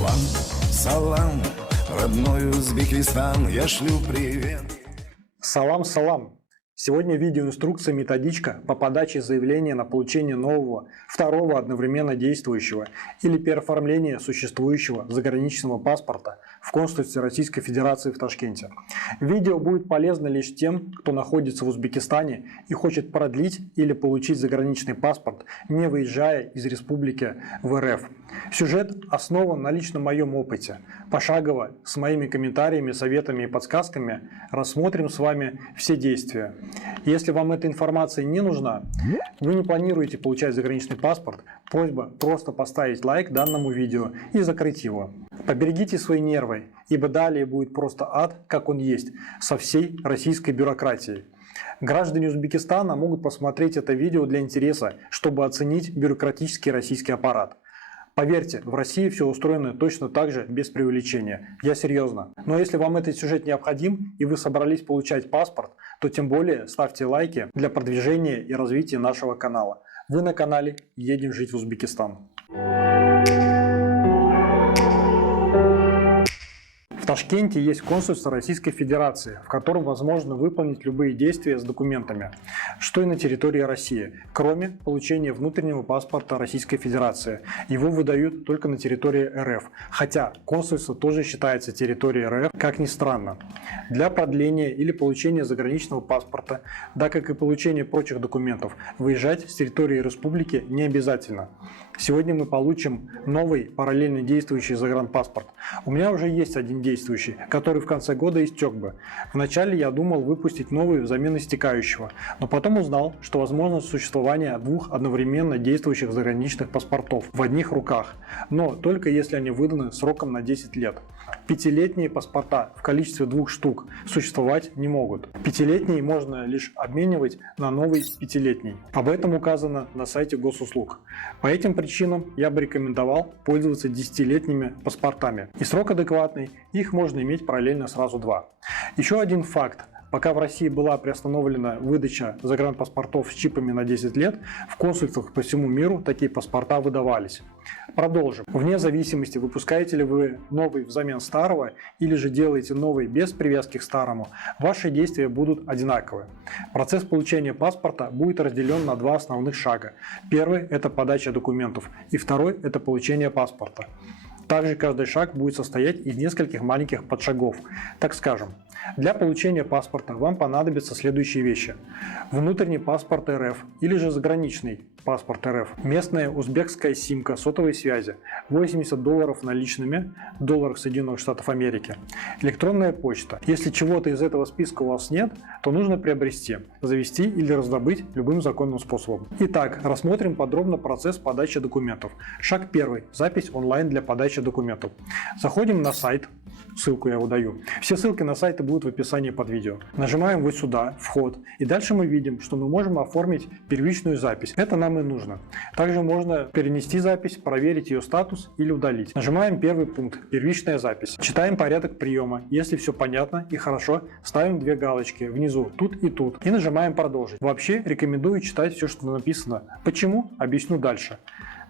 Салам, салам, родной Узбекистан, я шлю привет. Салам, салам! Сегодня видеоинструкция методичка по подаче заявления на получение нового, второго одновременно действующего или переоформления существующего заграничного паспорта в консульстве Российской Федерации в Ташкенте. Видео будет полезно лишь тем, кто находится в Узбекистане и хочет продлить или получить заграничный паспорт, не выезжая из республики в РФ. Сюжет основан на личном моем опыте. Пошагово, с моими комментариями, советами и подсказками рассмотрим с вами все действия. Если вам эта информация не нужна, вы не планируете получать заграничный паспорт, просьба просто поставить лайк данному видео и закрыть его. Поберегите свои нервы, ибо далее будет просто ад, как он есть, со всей российской бюрократией. Граждане Узбекистана могут посмотреть это видео для интереса, чтобы оценить бюрократический российский аппарат. Поверьте, в России все устроено точно так же, без преувеличения. Я серьезно. Но если вам этот сюжет необходим и вы собрались получать паспорт, то тем более ставьте лайки для продвижения и развития нашего канала. Вы на канале «Едем жить в Узбекистан». В Ташкенте есть консульство Российской Федерации, в котором возможно выполнить любые действия с документами, что и на территории России, кроме получения внутреннего паспорта Российской Федерации. Его выдают только на территории РФ, хотя консульство тоже считается территорией РФ, как ни странно. Для продления или получения заграничного паспорта, да как и получения прочих документов, выезжать с территории республики не обязательно. Сегодня мы получим новый параллельно действующий загранпаспорт. У меня уже есть один действующий, который в конце года истек бы. Вначале я думал выпустить новый взамен истекающего, но потом узнал, что возможно существование двух одновременно действующих заграничных паспортов в одних руках, но только если они выданы сроком на 10 лет. Пятилетние паспорта в количестве 2 штук существовать не могут. Пятилетний можно лишь обменивать на новый пятилетний. Об этом указано на сайте госуслуг. По этим причинам я бы рекомендовал пользоваться 10-летними паспортами. И срок адекватный, их можно иметь параллельно сразу 2. Еще один факт. Пока в России была приостановлена выдача загранпаспортов с чипами на 10 лет, в консульствах по всему миру такие паспорта выдавались. Продолжим. Вне зависимости, выпускаете ли вы новый взамен старого или же делаете новый без привязки к старому, ваши действия будут одинаковы. Процесс получения паспорта будет разделен на 2 основных шага. Первый – это подача документов, и второй – это получение паспорта. Также каждый шаг будет состоять из нескольких маленьких подшагов. Так скажем, для получения паспорта вам понадобятся следующие вещи. Внутренний паспорт РФ или же заграничный паспорт РФ. Местная узбекская симка сотовой связи. $80 наличными, долларах Соединенных Штатов Америки. Электронная почта. Если чего-то из этого списка у вас нет, то нужно приобрести, завести или раздобыть любым законным способом. Итак, рассмотрим подробно процесс подачи документов. Шаг 1. Запись онлайн для подачи документов. Заходим на сайт. Ссылку я выдаю. Все ссылки на сайты будут в описании под видео. Нажимаем вот сюда, вход, и дальше мы видим, что мы можем оформить первичную запись. Это нам и нужно. Также можно перенести запись, проверить ее статус или удалить. Нажимаем первый пункт, первичная запись. Читаем порядок приема. Если все понятно и хорошо, ставим 2 галочки внизу, тут и тут, и нажимаем продолжить. Вообще рекомендую читать все, что написано. Почему? Объясню дальше.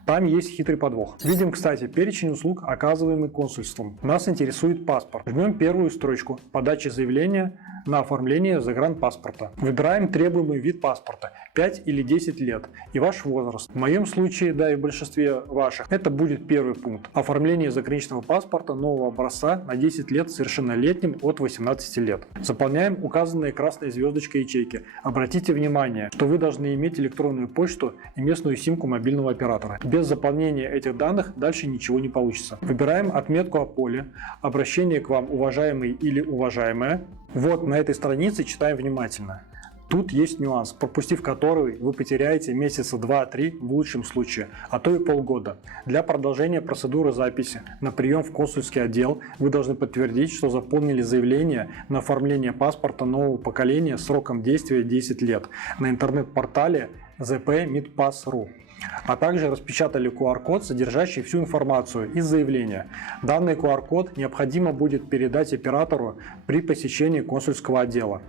Там есть хитрый подвох. Видим, кстати, перечень услуг, оказываемый консульством. Нас интересует паспорт. Жмем первую строчку «Подача заявления на оформление загранпаспорта». Выбираем требуемый вид паспорта – 5 или 10 лет и ваш возраст. В моем случае, да и в большинстве ваших, это будет первый пункт. Оформление заграничного паспорта нового образца на 10 лет совершеннолетним от 18 лет. Заполняем указанные красной звездочкой ячейки. Обратите внимание, что вы должны иметь электронную почту и местную симку мобильного оператора. Без заполнения этих данных дальше ничего не получится. Выбираем отметку о поле, обращение к вам уважаемый или уважаемая. Вот на этой странице читаем внимательно. Тут есть нюанс, пропустив который вы потеряете месяца 2-3 в лучшем случае, а то и полгода. Для продолжения процедуры записи на прием в консульский отдел вы должны подтвердить, что заполнили заявление на оформление паспорта нового поколения сроком действия 10 лет на интернет-портале zp-midpass.ru. а также распечатали QR-код, содержащий всю информацию из заявления. Данный QR-код необходимо будет передать оператору при посещении консульского отдела.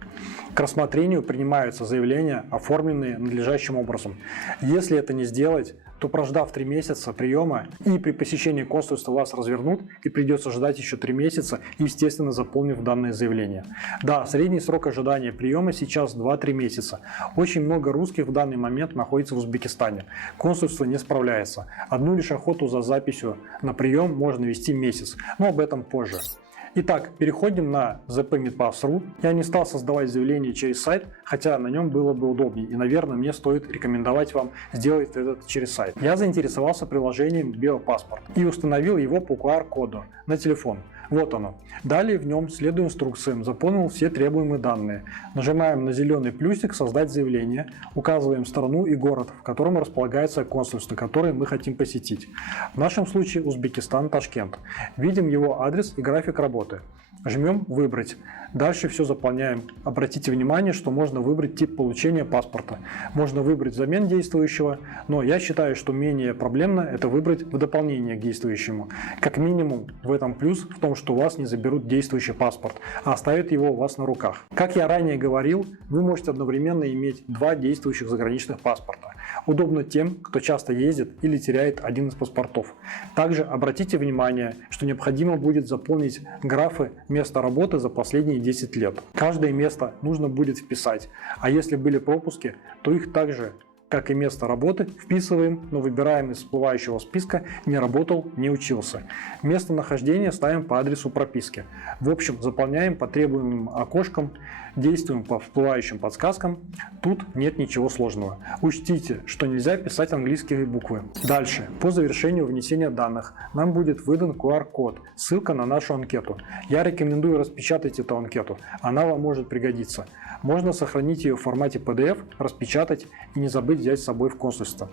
К рассмотрению принимаются заявления, оформленные надлежащим образом. Если это не сделать, то прождав 3 месяца приема и при посещении консульства вас развернут и придется ждать еще 3 месяца, естественно заполнив данное заявление. Да, средний срок ожидания приема сейчас 2-3 месяца. Очень много русских в данный момент находится в Узбекистане. Консульство не справляется. Одну лишь охоту за записью на прием можно вести месяц, но об этом позже. Итак, переходим на zpmedpass.ru. Я не стал создавать заявление через сайт, хотя на нем было бы удобнее, и, наверное, мне стоит рекомендовать вам сделать это через сайт. Я заинтересовался приложением Биопаспорт и установил его по QR-коду на телефон. Вот оно. Далее в нем, следуя инструкциям, заполнил все требуемые данные. Нажимаем на зеленый плюсик «Создать заявление», указываем страну и город, в котором располагается консульство, которое мы хотим посетить. В нашем случае Узбекистан, Ташкент. Видим его адрес и график работы. Жмем «Выбрать». Дальше все заполняем. Обратите внимание, что можно выбрать тип получения паспорта. Можно выбрать взамен действующего, но я считаю, что менее проблемно это выбрать в дополнение к действующему. Как минимум в этом плюс в том, что у вас не заберут действующий паспорт, а оставят его у вас на руках. Как я ранее говорил, вы можете одновременно иметь 2 действующих заграничных паспорта. Удобно тем, кто часто ездит или теряет один из паспортов. Также обратите внимание, что необходимо будет заполнить графы места работы за последние 10 лет. Каждое место нужно будет вписать, а если были пропуски, то их также, как и место работы, вписываем, но выбираем из всплывающего списка «Не работал, не учился». Местонахождение ставим по адресу прописки. В общем, заполняем по требуемым окошкам, действуем по всплывающим подсказкам. Тут нет ничего сложного. Учтите, что нельзя писать английские буквы. Дальше. По завершению внесения данных нам будет выдан QR-код, ссылка на нашу анкету. Я рекомендую распечатать эту анкету, она вам может пригодиться. Можно сохранить ее в формате PDF, распечатать и не забыть взять с собой в консульство.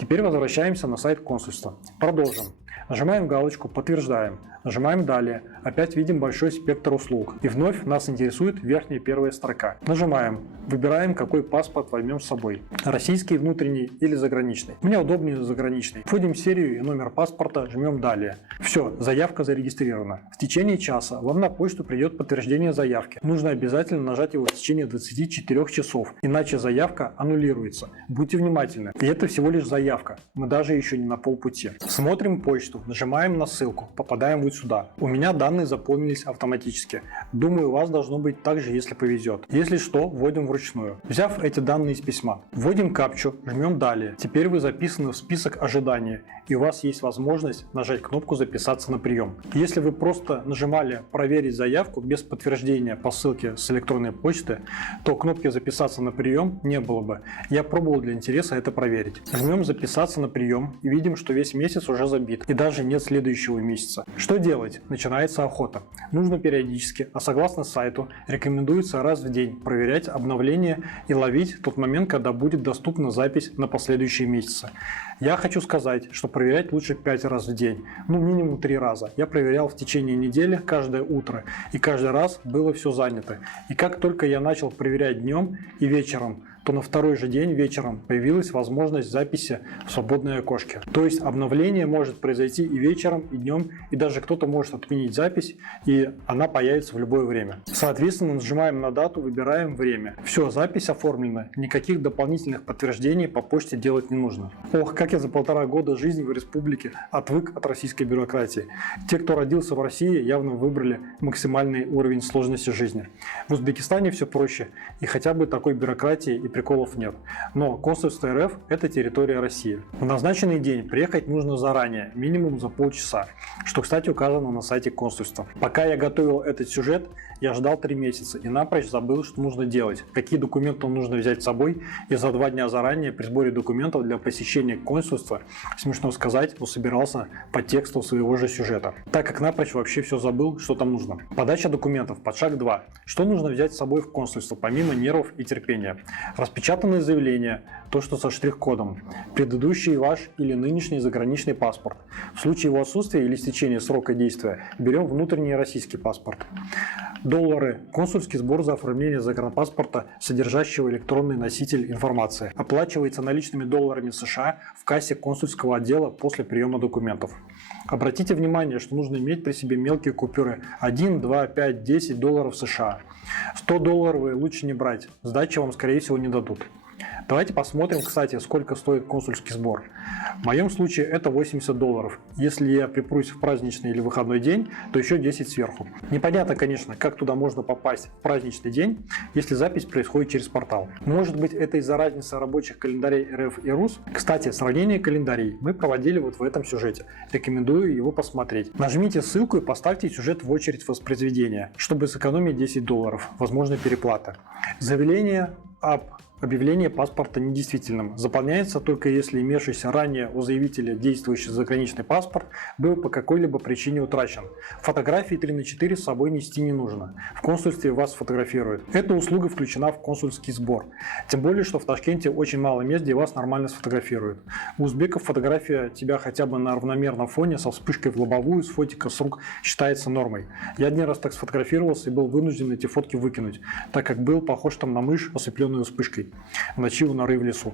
Теперь возвращаемся на сайт консульства. Продолжим. Нажимаем галочку «Подтверждаем». Нажимаем «Далее». Опять видим большой спектр услуг. И вновь нас интересует верхняя первая строка. Нажимаем. Выбираем, какой паспорт возьмем с собой. Российский, внутренний или заграничный. Мне удобнее заграничный. Вводим серию и номер паспорта, жмем «Далее». Все, заявка зарегистрирована. В течение часа вам на почту придет подтверждение заявки. Нужно обязательно нажать его в течение 24 часов, иначе заявка аннулируется. Будьте внимательны. И это всего лишь заявка. Мы даже еще не на полпути. Смотрим почту, нажимаем на ссылку, попадаем вот сюда. У меня данные заполнились автоматически. Думаю, у вас должно быть так же, если повезет. Если что, вводим вручную. Взяв эти данные из письма, вводим капчу, жмем «Далее». Теперь вы записаны в список ожидания, и у вас есть возможность нажать кнопку «Записаться на прием». Если вы просто нажимали «Проверить заявку» без подтверждения по ссылке с электронной почты, то кнопки «Записаться на прием» не было бы. Я пробовал для интереса это проверить. Жмем «Записаться на прием» и видим, что весь месяц уже забит, и даже нет следующего месяца. Что делать? Начинается охота. Нужно периодически, а согласно сайту, рекомендуется раз в день проверять обновления и ловить тот момент, когда будет доступна запись на последующие месяцы. Я хочу сказать, что проверять лучше 5 раз в день, ну минимум 3 раза. Я проверял в течение недели каждое утро, и каждый раз было все занято. И как только я начал проверять днем и вечером, то на второй же день вечером появилась возможность записи в свободное окошко. То есть обновление может произойти и вечером, и днем, и даже кто-то может отменить запись, и она появится в любое время. Соответственно, нажимаем на дату, выбираем время. Все, запись оформлена, никаких дополнительных подтверждений по почте делать не нужно. Ох, как я за 1,5 года жизни в республике отвык от российской бюрократии. Те, кто родился в России, явно выбрали максимальный уровень сложности жизни. В Узбекистане все проще, и хотя бы такой бюрократии и приколов нет. Но консульство РФ – это территория России. В назначенный день приехать нужно заранее, минимум за полчаса, что, кстати, указано на сайте консульства. Пока я готовил этот сюжет, я ждал 3 месяца и напрочь забыл, что нужно делать, какие документы нужно взять с собой, и за 2 дня заранее при сборе документов для посещения консульства, смешно сказать, собирался по тексту своего же сюжета, так как напрочь вообще все забыл, что там нужно. Подача документов, подшаг 2. Что нужно взять с собой в консульство, помимо нервов и терпения? Распечатанное заявление, то, что со штрих-кодом, предыдущий ваш или нынешний заграничный паспорт. В случае его отсутствия или истечения срока действия берем внутренний российский паспорт. Доллары. Консульский сбор за оформление загранпаспорта, содержащего электронный носитель информации. Оплачивается наличными долларами США в кассе консульского отдела после приема документов. Обратите внимание, что нужно иметь при себе мелкие купюры 1, 2, 5, 10 долларов США. 100 долларовые лучше не брать, сдачи вам скорее всего не дадут. Давайте посмотрим, кстати, сколько стоит консульский сбор. В моем случае это $80. Если я припрусь в праздничный или выходной день, то еще 10 сверху. Непонятно, конечно, как туда можно попасть в праздничный день, если запись происходит через портал. Может быть, это из-за разницы рабочих календарей РФ и РУС. Кстати, сравнение календарей мы проводили вот в этом сюжете. Рекомендую его посмотреть. Нажмите ссылку и поставьте сюжет в очередь воспроизведения, чтобы сэкономить $10, возможно переплата. Заявление об объявление паспорта недействительным заполняется только если имевшийся ранее у заявителя действующий заграничный паспорт был по какой-либо причине утрачен. Фотографии 3х4 с собой нести не нужно. В консульстве вас фотографируют. Эта услуга включена в консульский сбор. Тем более, что в Ташкенте очень мало мест, где вас нормально сфотографируют. У узбеков фотография тебя хотя бы на равномерном фоне со вспышкой в лобовую с фотика с рук считается нормой. Я один раз так сфотографировался и был вынужден эти фотки выкинуть, так как был похож там на мышь, ослепленную вспышкой в ночи у норы в лесу.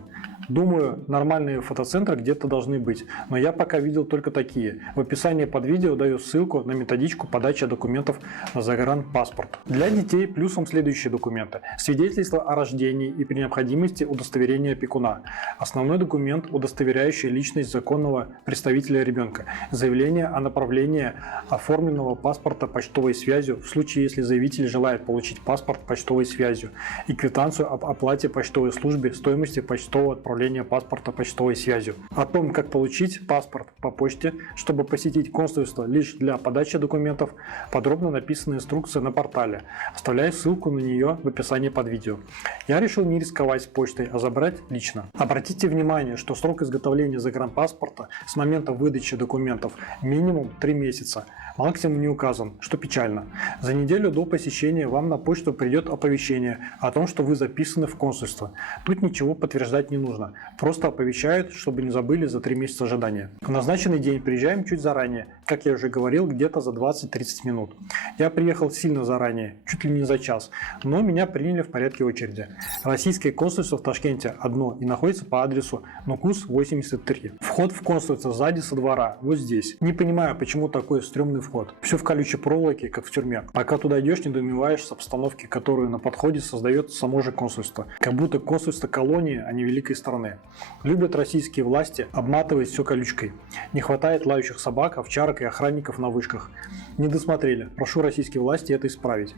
Думаю, нормальные фотоцентры где-то должны быть, но я пока видел только такие. В описании под видео даю ссылку на методичку подачи документов на загранпаспорт. Для детей плюсом следующие документы. Свидетельство о рождении и при необходимости удостоверение опекуна. Основной документ, удостоверяющий личность законного представителя ребенка. Заявление о направлении оформленного паспорта почтовой связью в случае, если заявитель желает получить паспорт почтовой связью. И квитанцию об оплате почтовой службе стоимости почтового отправления паспорта почтовой связью. О том, как получить паспорт по почте, чтобы посетить консульство лишь для подачи документов, подробно написана инструкция на портале. Оставляю ссылку на нее в описании под видео. Я решил не рисковать с почтой, а забрать лично. Обратите внимание, что срок изготовления загранпаспорта с момента выдачи документов минимум 3 месяца. Максимум не указан, что печально. За неделю до посещения вам на почту придет оповещение о том, что вы записаны в консульство. Тут ничего подтверждать не нужно. Просто оповещают, чтобы не забыли за 3 месяца ожидания. В назначенный день приезжаем чуть заранее. Как я уже говорил, где-то за 20-30 минут. Я приехал сильно заранее, чуть ли не за час, но меня приняли в порядке очереди. Российское консульство в Ташкенте одно и находится по адресу Нукус 83. Вход в консульство сзади со двора, вот здесь. Не понимаю, почему такой стрёмный вход. Все в колючей проволоке, как в тюрьме. Пока туда идешь, недоумеваешь с обстановки, которую на подходе создает само же консульство. Как будто консульство колонии, а не великой страны. Любят российские власти обматывать все колючкой. Не хватает лающих собак, овчарок и охранников на вышках. Не досмотрели. Прошу российские власти это исправить.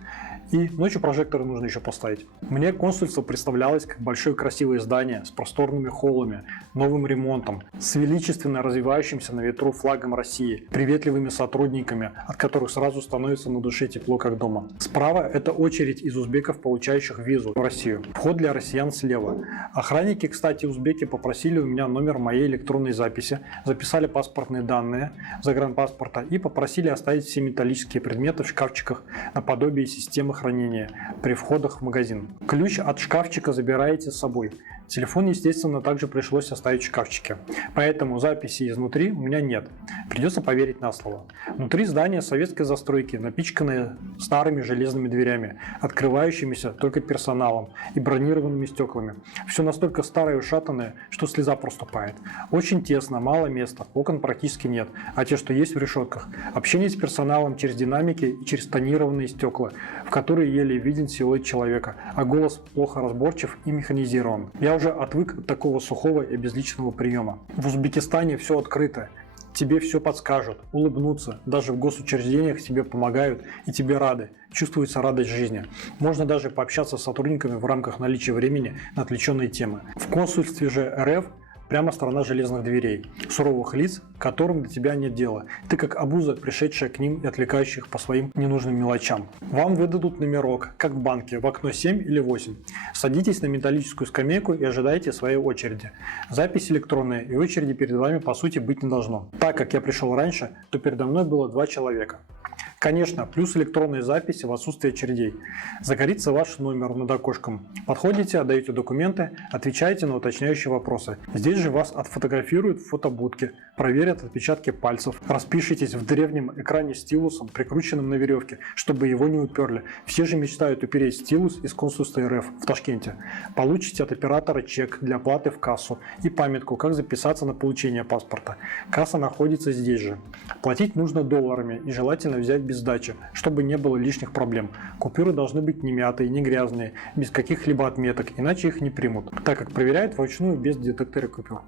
И ночью прожекторы нужно еще поставить. Мне консульство представлялось как большое красивое здание с просторными холлами, новым ремонтом, с величественно развивающимся на ветру флагом России, приветливыми сотрудниками, от которых сразу становится на душе тепло, как дома. Справа это очередь из узбеков, получающих визу в Россию. Вход для россиян слева. Охранники, кстати, узбеки попросили у меня номер моей электронной записи, записали паспортные данные загранпаспорта и попросили оставить все металлические предметы в шкафчиках наподобие системы хранения при входах в магазин. Ключ от шкафчика забираете с собой. Телефон, естественно, также пришлось оставить в шкафчике. Поэтому записи изнутри у меня нет. Придется поверить на слово. Внутри здания советской застройки, напичканное старыми железными дверями, открывающимися только персоналом и бронированными стеклами. Все настолько старое и ушатанное, что слеза проступает. Очень тесно, мало места, окон практически нет, а те, что есть в решетках. Общение с персоналом через динамики и через тонированные стекла, в которые еле виден силуэт человека, а голос плохо разборчив и механизирован. Я уже отвык от такого сухого и безличного приема. В Узбекистане все открыто. Тебе все подскажут, улыбнутся, даже в госучреждениях тебе помогают и тебе рады. Чувствуется радость жизни. Можно даже пообщаться с сотрудниками в рамках наличия времени на отвлеченные темы. В консульстве же РФ прямо страна железных дверей, суровых лиц, которым до тебя нет дела. Ты как обуза, пришедшая к ним и отвлекающих по своим ненужным мелочам. Вам выдадут номерок, как в банке, в окно 7 или 8. Садитесь на металлическую скамейку и ожидайте своей очереди. Запись электронная, и очереди перед вами по сути быть не должно. Так как я пришел раньше, то передо мной было 2 человека. Конечно, плюс электронные записи в отсутствие очередей. Загорится ваш номер над окошком. Подходите, отдаете документы, отвечаете на уточняющие вопросы. Здесь же вас отфотографируют в фотобудке, проверят отпечатки пальцев. Распишитесь в древнем экране стилусом, прикрученным на веревке, чтобы его не уперли. Все же мечтают упереть стилус из консульства РФ в Ташкенте. Получите от оператора чек для оплаты в кассу и памятку, как записаться на получение паспорта. Касса находится здесь же. Платить нужно долларами и желательно взять без без сдачи, чтобы не было лишних проблем. Купюры должны быть не мятые, не грязные, без каких-либо отметок, иначе их не примут, так как проверяют вручную без детектора купюр.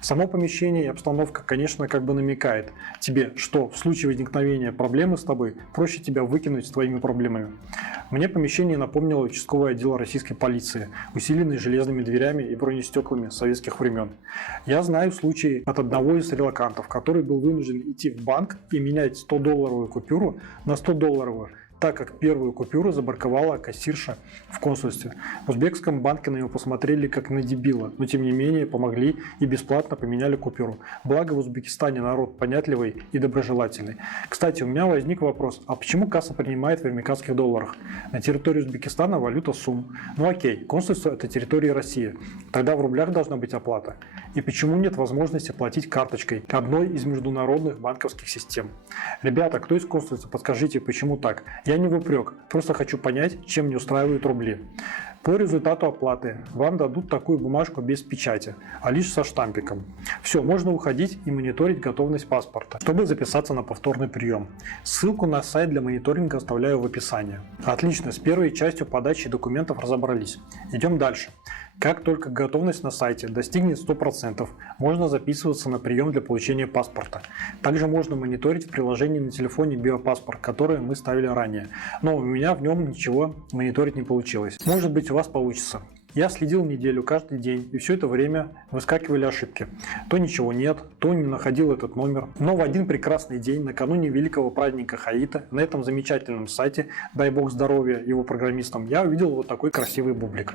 Само помещение и обстановка, конечно, как бы намекает тебе, что в случае возникновения проблемы с тобой проще тебя выкинуть с твоими проблемами. Мне помещение напомнило участковый отдел российской полиции, усиленный железными дверями и бронестеклами советских времен. Я знаю случай от одного из релокантов, который был вынужден идти в банк и менять 100-долларовую купюру на 100-долларовую, так как первую купюру забарковала кассирша в консульстве. В узбекском банке на него посмотрели как на дебила, но тем не менее помогли и бесплатно поменяли купюру. Благо в Узбекистане народ понятливый и доброжелательный. Кстати, у меня возник вопрос, а почему касса принимает в американских долларах? На территории Узбекистана валюта сум. Ну окей, консульство — это территория России, тогда в рублях должна быть оплата. И почему нет возможности платить карточкой одной из международных банковских систем? Ребята, кто из консульства, подскажите, почему так? Я не в упрек, просто хочу понять, чем не устраивают рубли. По результату оплаты вам дадут такую бумажку без печати, а лишь со штампиком. Все, можно уходить и мониторить готовность паспорта, чтобы записаться на повторный прием. Ссылку на сайт для мониторинга оставляю в описании. Отлично, с первой частью подачи документов разобрались. Идем дальше. Как только готовность на сайте достигнет 100%, можно записываться на прием для получения паспорта. Также можно мониторить в приложении на телефоне биопаспорт, который мы ставили ранее. Но у меня в нем ничего мониторить не получилось. Может быть, у вас получится. Я следил неделю каждый день, и все это время выскакивали ошибки. То ничего нет, то не находил этот номер. Но в один прекрасный день, накануне великого праздника Хаита, на этом замечательном сайте, дай бог здоровья его программистам, я увидел вот такой красивый бублик.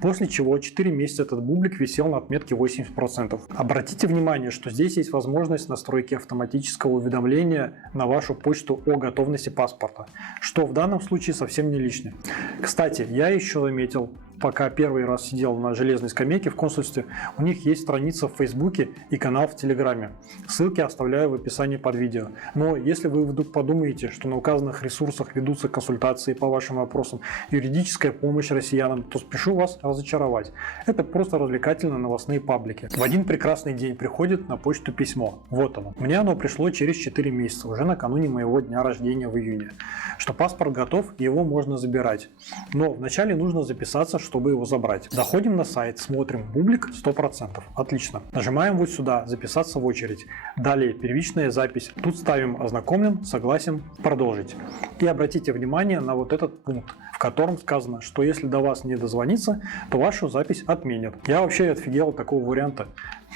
После чего 4 месяца этот бублик висел на отметке 80%. Обратите внимание, что здесь есть возможность настройки автоматического уведомления на вашу почту о готовности паспорта, что в данном случае совсем не лишнее. Кстати, я еще заметил, пока первый раз сидел на железной скамейке в консульстве, у них есть страница в Фейсбуке и канал в Телеграме. Ссылки оставляю в описании под видео. Но если вы вдруг подумаете, что на указанных ресурсах ведутся консультации по вашим вопросам, юридическая помощь россиянам, то спешу вас разочаровать. Это просто развлекательно-новостные паблики. В один прекрасный день приходит на почту письмо. Вот оно. Мне оно пришло через 4 месяца, уже накануне моего дня рождения в июне. Что паспорт готов, его можно забирать. Но вначале нужно записаться, чтобы его забрать. Заходим на сайт, смотрим, бублик 100%. Отлично. Нажимаем вот сюда, записаться в очередь. Далее первичная запись. Тут ставим ознакомлен, согласен, продолжить. И обратите внимание на вот этот пункт, в котором сказано, что если до вас не дозвониться, то вашу запись отменят. Я вообще офигел от такого варианта.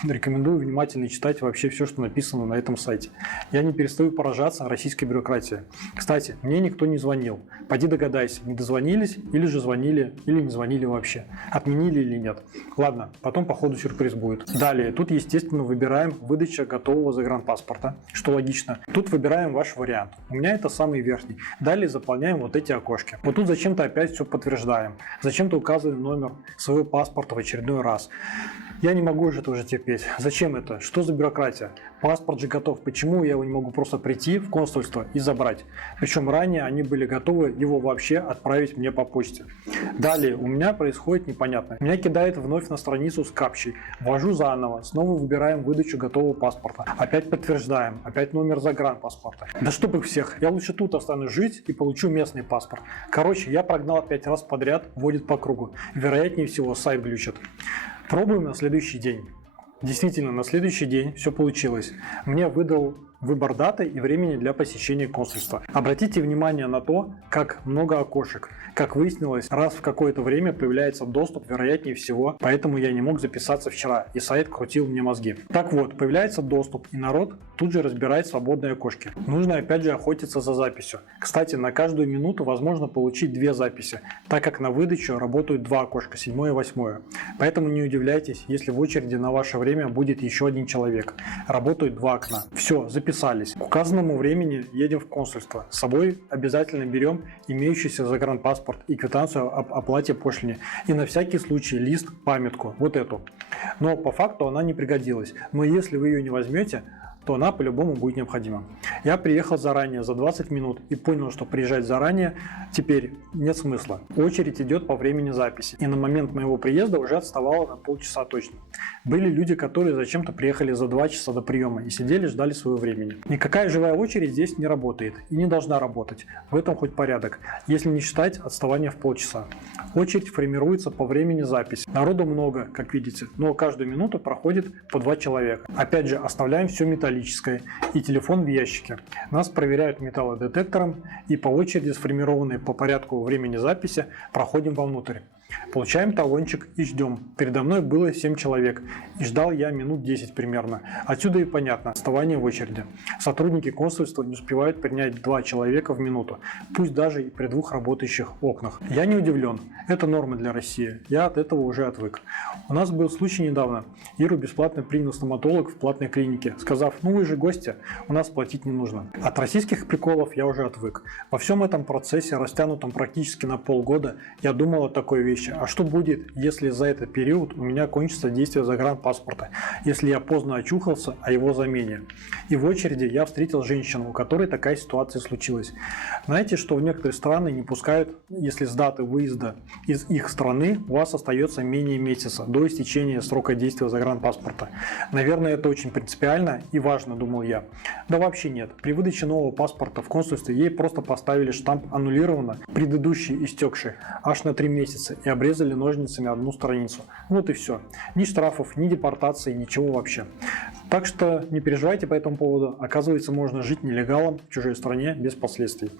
Рекомендую внимательно читать вообще все, что написано на этом сайте. Я не перестаю поражаться российской бюрократии. Кстати, мне никто не звонил. Пойди догадайся, не дозвонились или же звонили, или не звонили вообще. Отменили или нет. Ладно, потом по ходу сюрприз будет. Далее, тут естественно выбираем выдача готового загранпаспорта, что логично. Тут выбираем ваш вариант. У меня это самый верхний. Далее заполняем вот эти окошки. Вот тут зачем-то опять все подтверждаем. Зачем-то указываем номер своего паспорта в очередной раз. Я не могу это уже терпеть. Зачем это? Что за бюрократия? Паспорт же готов. Почему я его не могу просто прийти в консульство и забрать? Причем ранее они были готовы его вообще отправить мне по почте. Далее у меня происходит непонятное. Меня кидает вновь на страницу с капчей. Ввожу заново. Снова выбираем выдачу готового паспорта. Опять подтверждаем. Опять номер загранпаспорта. Да чтоб их всех. Я лучше тут останусь жить и получу местный паспорт. Короче, я прогнал 5 раз подряд, вводит по кругу. Вероятнее всего сайт глючит. Пробуем на следующий день. Действительно, на следующий день все получилось. Мне выдал выбор даты и времени для посещения консульства. Обратите внимание на то, как много окошек. Как выяснилось, раз в какое-то время появляется доступ, вероятнее всего, поэтому я не мог записаться вчера, и сайт крутил мне мозги. Так вот, появляется доступ, и народ тут же разбирает свободные окошки. Нужно опять же охотиться за записью. Кстати, на каждую минуту возможно получить 2 записи, так как на выдачу работают 2 окошка, 7 и 8. Поэтому не удивляйтесь, если в очереди на ваше время будет еще один человек. Работают 2 окна. Все, записались. К указанному времени едем в консульство. С собой обязательно берем имеющийся загранпаспорт и квитанцию об оплате пошлине. И на всякий случай лист, памятку, вот эту. Но по факту она не пригодилась. Но если вы ее не возьмете, то она по-любому будет необходима. Я приехал заранее, за 20 минут, и понял, что приезжать заранее теперь нет смысла. Очередь идет по времени записи, и на момент моего приезда уже отставала на полчаса точно. Были люди, которые зачем-то приехали за 2 часа до приема и сидели, ждали своего времени. Никакая живая очередь здесь не работает и не должна работать. В этом хоть порядок, если не считать отставания в полчаса. Очередь формируется по времени записи. Народу много, как видите, но каждую минуту проходит по 2 человека. Опять же, оставляем все металлическое и телефон в ящике. Нас проверяют металлодетектором и по очереди, сформированной по порядку времени записи, проходим вовнутрь. Получаем талончик и ждем. Передо мной было 7 человек, и ждал я минут 10 примерно. Отсюда и понятно отставание в очереди. Сотрудники консульства не успевают принять 2 человека в минуту, пусть даже и при 2 работающих окнах. Я не удивлен, это норма для России, я от этого уже отвык. У нас был случай недавно. Иру бесплатно принял стоматолог в платной клинике, сказав: ну вы же гости, у нас платить не нужно. От российских приколов я уже отвык. Во всем этом процессе, растянутом практически на полгода, я думал о такой вещи. А что будет, если за этот период у меня кончится действие загранпаспорта, если я поздно очухался о его замене? И в очереди я встретил женщину, у которой такая ситуация случилась. Знаете, что в некоторые страны не пускают, если с даты выезда из их страны у вас остается менее месяца до истечения срока действия загранпаспорта. Наверное, это очень принципиально и важно, думал я. Да вообще нет. При выдаче нового паспорта в консульстве ей просто поставили штамп «аннулировано», предыдущий истекший, аж на 3 месяца, и обрезали ножницами одну страницу. Вот и все. Ни штрафов, ни депортации, ничего вообще. Так что не переживайте по этому поводу. Оказывается, можно жить нелегалом в чужой стране без последствий.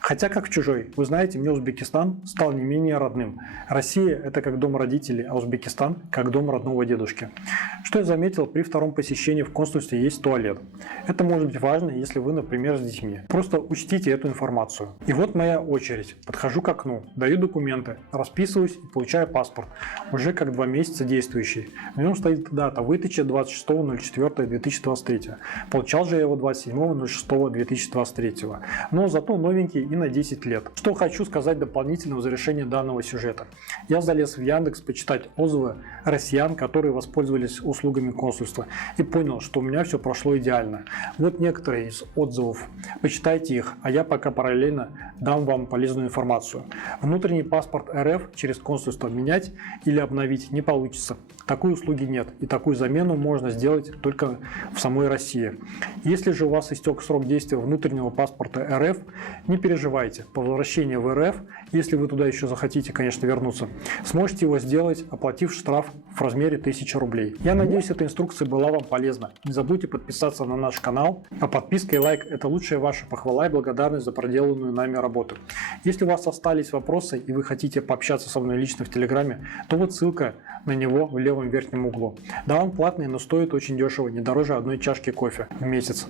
Хотя как в чужой. Вы знаете, мне Узбекистан стал не менее родным. Россия – это как дом родителей, а Узбекистан – как дом родного дедушки. Что я заметил, при втором посещении в консульстве есть туалет. Это может быть важно, если вы, например, с детьми. Просто учтите эту информацию. И вот моя очередь. Подхожу к окну, даю документы, расписываюсь и получаю паспорт. Уже как 2 месяца действующий. В нем стоит дата выдачи 26.04.2023. Получал же я его 27.06.2023. Но зато новенький и на 10 лет. Что хочу сказать дополнительно в завершении данного сюжета. Я залез в Яндекс почитать отзывы россиян, которые воспользовались услугами консульства, и понял, что у меня все прошло идеально. Вот некоторые из отзывов. Почитайте их, а я пока параллельно дам вам полезную информацию. Внутренний паспорт РФ через консульство менять или обновить не получится. Такой услуги нет, и такую замену можно сделать только в самой России. Если же у вас истек срок действия внутреннего паспорта РФ, не переживайте. По возвращении в РФ, если вы туда еще захотите, конечно, вернуться, сможете его сделать, оплатив штраф в размере 1000 рублей. Я надеюсь, эта инструкция была вам полезна. Не забудьте подписаться на наш канал, а подписка и лайк – это лучшая ваша похвала и благодарность за проделанную нами работу. Если у вас остались вопросы и вы хотите пообщаться со мной лично в Телеграме, то вот ссылка на него в левом верхнем углу. Да, он платный, но стоит очень дешево, не дороже одной чашки кофе в месяц.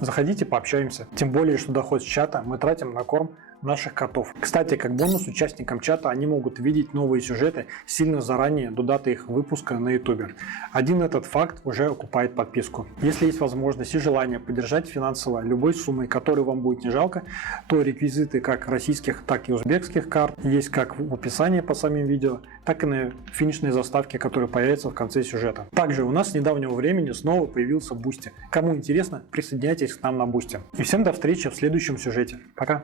Заходите, пообщаемся. Тем более, что доход с чата мы тратим на корм наших котов. Кстати, как бонус участникам чата они могут видеть новые сюжеты сильно заранее до даты их выпуска на YouTube. Один этот факт уже окупает подписку. Если есть возможность и желание поддержать финансово любой суммой, которой вам будет не жалко, то реквизиты как российских, так и узбекских карт есть как в описании по самим видео, так и на финишной заставке, которая появится в конце сюжета. Также у нас с недавнего времени снова появился Boosty. Кому интересно, присоединяйтесь к нам на Boosty. И всем до встречи в следующем сюжете. Пока!